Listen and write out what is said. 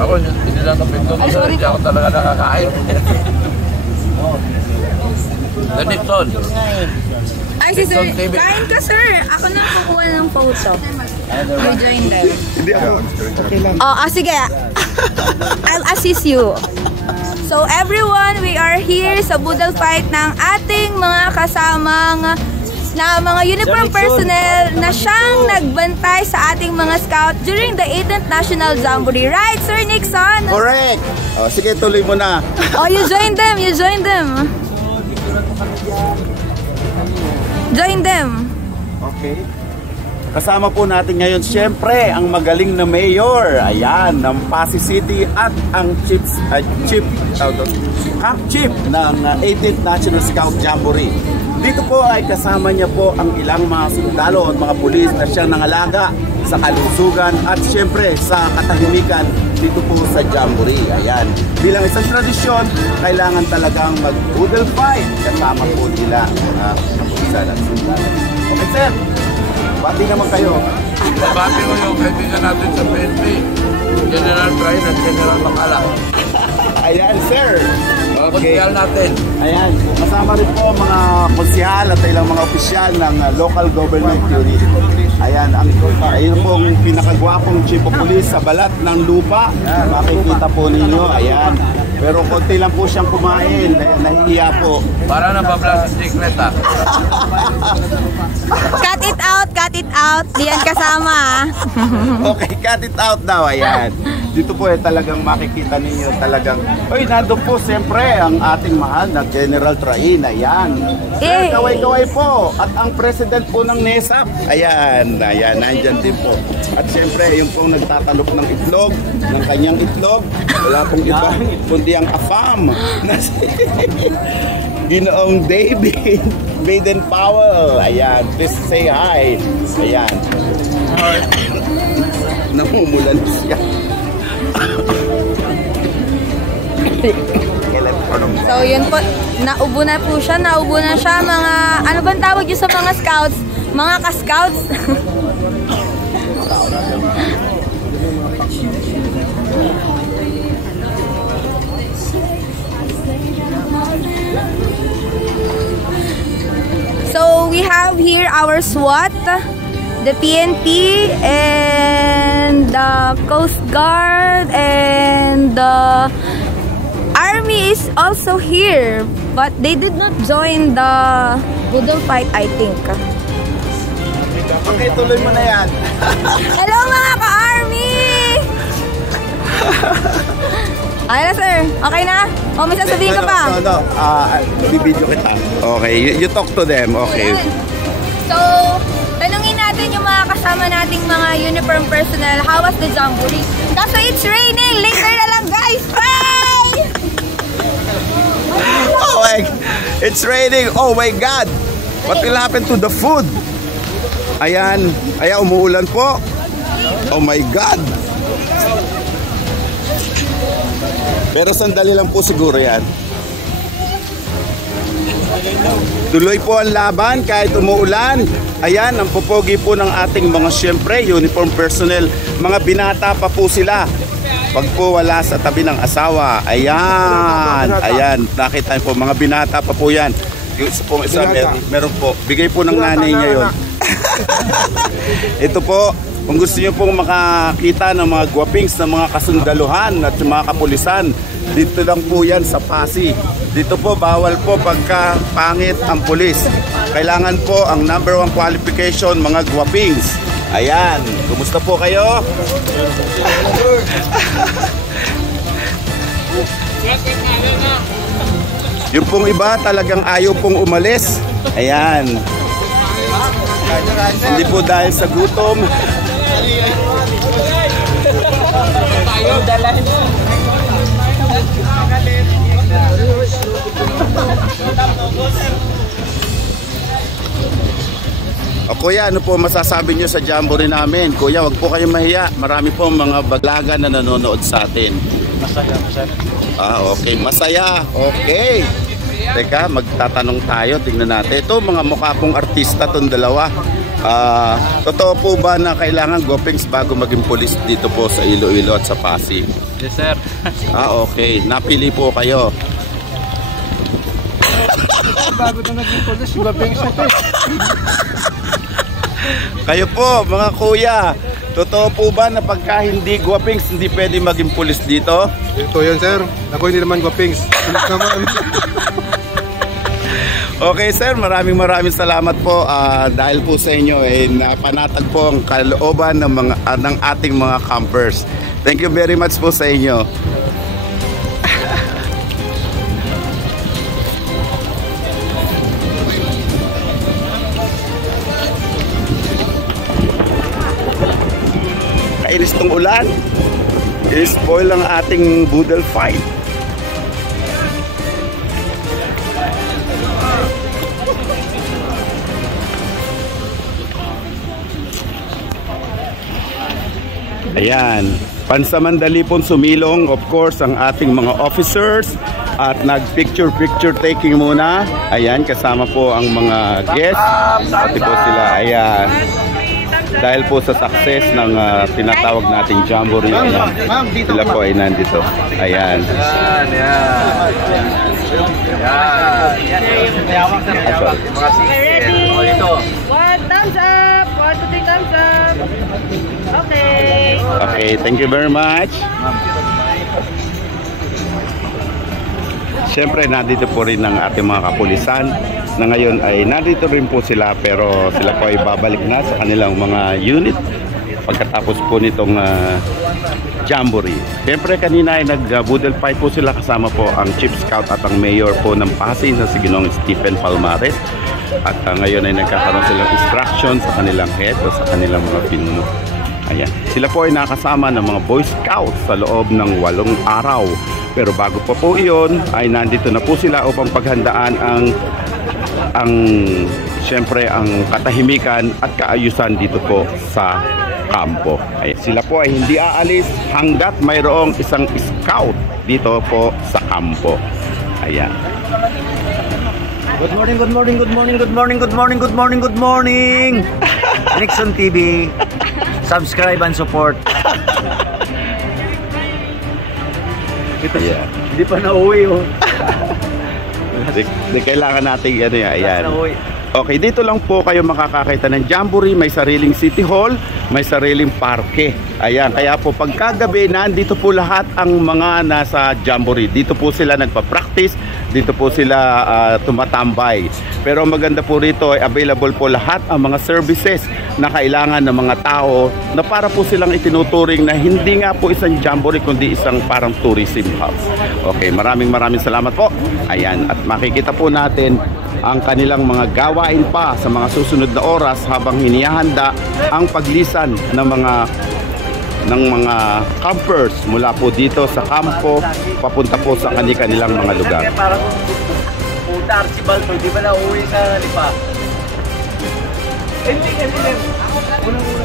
Ako, hindi lang napindot. Hindi ako talaga nakakain. Ganito. Ay, si sir. Kain ka, sir. Ako na kukuha ng photo. You join them. Hindi ako. Oh, sige. I'll assist you. So, everyone, we are here sa Boodle Fight ng ating mga kasamang na mga uniform personnel na siyang nagbantay sa ating mga scout during the 8th National Jamboree. Right, Sir Nixon? Correct. Oh, sige, tuloy mo na. Oh, you join them. You join them. Join them. Okay. Kasama po natin ngayon, siyempre, ang magaling na mayor. Ayan, ng Pasig City at ang chief ng 18th National Scout Jamboree. Dito po ay kasama niya po ang ilang mga sundalo at mga pulis na siyang nangalaga sa kalusugan at siyempre sa katahimikan dito po sa Jamboree. Ayan. Bilang isang tradisyon, kailangan talagang mag-boodle fight kasama po nila mga kapulisan at sundalo. Okay, sir. Bati naman kayo. Bati ko yung kaibigan natin sa PNP. General Brian at General Macala. Ayan, sir. Okay. Natin. Ayan, kasama rin po mga konsihal at ilang mga opisyal ng local government unit. Ayan, ayun pong pinakagwapong chief of police sa balat ng lupa. Makikita po ninyo, ayan. Pero konti lang po siyang kumain, nahihiya po. Para na pa-plastic secret ah. Cut it out, cut it out. Diyan kasama. Okay, cut it out daw, ayan. Dito po talagang makikita ninyo talagang, oy, nandun po siyempre ang ating mahal na General Train, ayan. Sir, kaway-kaway po. At ang president po ng NESAP, ayan, nandyan din po. At siyempre, yung pong nagtatalok ng itlog, ng kanyang itlog, wala pong iba, kundi ang AFAM na si Ginoong David Baden-Powell. Ayan, please say hi. Ayan. Namumulan siya. So yun po, naubo na po siya, mga, ano bang tawag yun sa mga scouts? Mga ka-scouts? So we have here our SWAT, the PNP, and the Coast Guard, and the Army is also here, but they did not join the Boodle Fight, I think. Okay, tuloy mo na yan. Hello mga ka-Army! Okay na, sir. Okay na? O may sasabihin ka pa? No. Bibidyo kita. Okay, you talk to them. Okay. So, tanungin natin yung mga kasama nating mga uniform personnel. How was the Jamboree? Kaso it's raining. Later na lang, guys. Bye! Oh my, it's raining. Oh my God. What will happen to the food? Ayan. Ayan, umuulan po. Oh my God. Pero sandali lang po siguro yan. Tuloy po ang laban kahit umuulan. Ayan, ang pupogi po ng ating mga siyempre uniform personnel. Mga binata pa po sila. Pag po wala sa tabi ng asawa. Ayan, ayan, nakita po mga binata pa po yan. Yung isa meron po. Bigay po ng nanay niya yun. Ito po, kung gusto niyo pong makakita ng mga guwapings ng mga kasundaluhan at mga kapulisan, dito lang po yan sa Pasig. Dito po bawal po pagka pangit ang pulis. Kailangan po ang #1 qualification, mga guwapings. Ayan, kumusta po kayo? Yung pong iba talagang ayaw pong umalis. Ayan. Hindi po dahil sa gutom. O kuya, ano po masasabi nyo sa Jamboree namin? Kuya, wag po kayong mahiya. Marami po mga baglaga na nanonood sa atin. Masaya. Okay. Masaya. Okay. Teka, magtatanong tayo. Tingnan natin. Ito, mga mukha pong artista itong dalawa. Totoo po ba na kailangan guwapings bago maging pulis dito po sa Iloilo at sa Pasig? Yes, sir. Okay. Napili po kayo. Bago na naging pulis, gwapings ito. Kayo po, mga kuya. Totoo po ba na pagka hindi gwapings, hindi pwede maging pulis dito? Ito yan, sir. Ako hindi naman gwapings. Pulis naman. Okay sir, maraming salamat po dahil po sa inyo napanatag po ang kalooban ng ating mga campers. Thank you very much po sa inyo. Kainis tong ulan. I-spoil ang ating boodle fight. Ayan, pansamandali pong sumilong of course ang ating mga officers at nag-picture taking muna. Ayan, kasama po ang mga guests. Pati po sila, ayan. Dahil po sa success ng tinatawag nating Jamboree, ayan, sila po ay nandito. Ayan. One thumbs up! 1 to 3 thumbs up! Okay. Okay, thank you very much. Siyempre, nandito po rin ang ating mga kapulisan na ngayon ay nandito rin po sila pero sila po ay babalik na sa kanilang mga unit pagkatapos po nitong Jamboree. Siyempre, kanina ay nag-boodle fight po sila kasama po ang Chief Scout at ang Mayor po ng Pasig na si Ginoong Stephen Palmares. At ngayon ay nagkakaroon silang instruction sa kanilang head o sa kanilang mga pinuno. Ayan. Sila po ay nakasama ng mga Boy Scouts sa loob ng 8 araw. Pero bago pa po iyon, ay nandito na po sila upang paghandaan siyempre ang katahimikan at kaayusan dito po sa kampo. Ay, sila po ay hindi aalis hanggat mayroong isang scout dito po sa kampo. Ayan. Good morning. Nixon TV. Subscribe and support. Ayan. Hindi pa nauwi oh. Di kailangan natin ano yan. Ayan. Nauwi. Okay, dito lang po kayo makakakita ng Jamboree. May sariling city hall, may sariling parke. Ayan, kaya po pagkagabi nandito po lahat ang mga nasa Jamboree. Dito po sila nagpa-practice, dito po sila tumatambay. Pero maganda po rito ay available po lahat ang mga services na kailangan ng mga tao na para po silang itinuturing na hindi nga po isang Jamboree kundi isang parang tourism hub. Okay, maraming salamat po. Ayan, at makikita po natin ang kanilang mga gawain pa sa mga susunod na oras habang hinihanda ang paglisan ng mga campers mula po dito sa kampo papunta po sa kanilang mga lugar. Parang putar si Balto, di ba nauwi sa Lipa? Hindi. Unang-una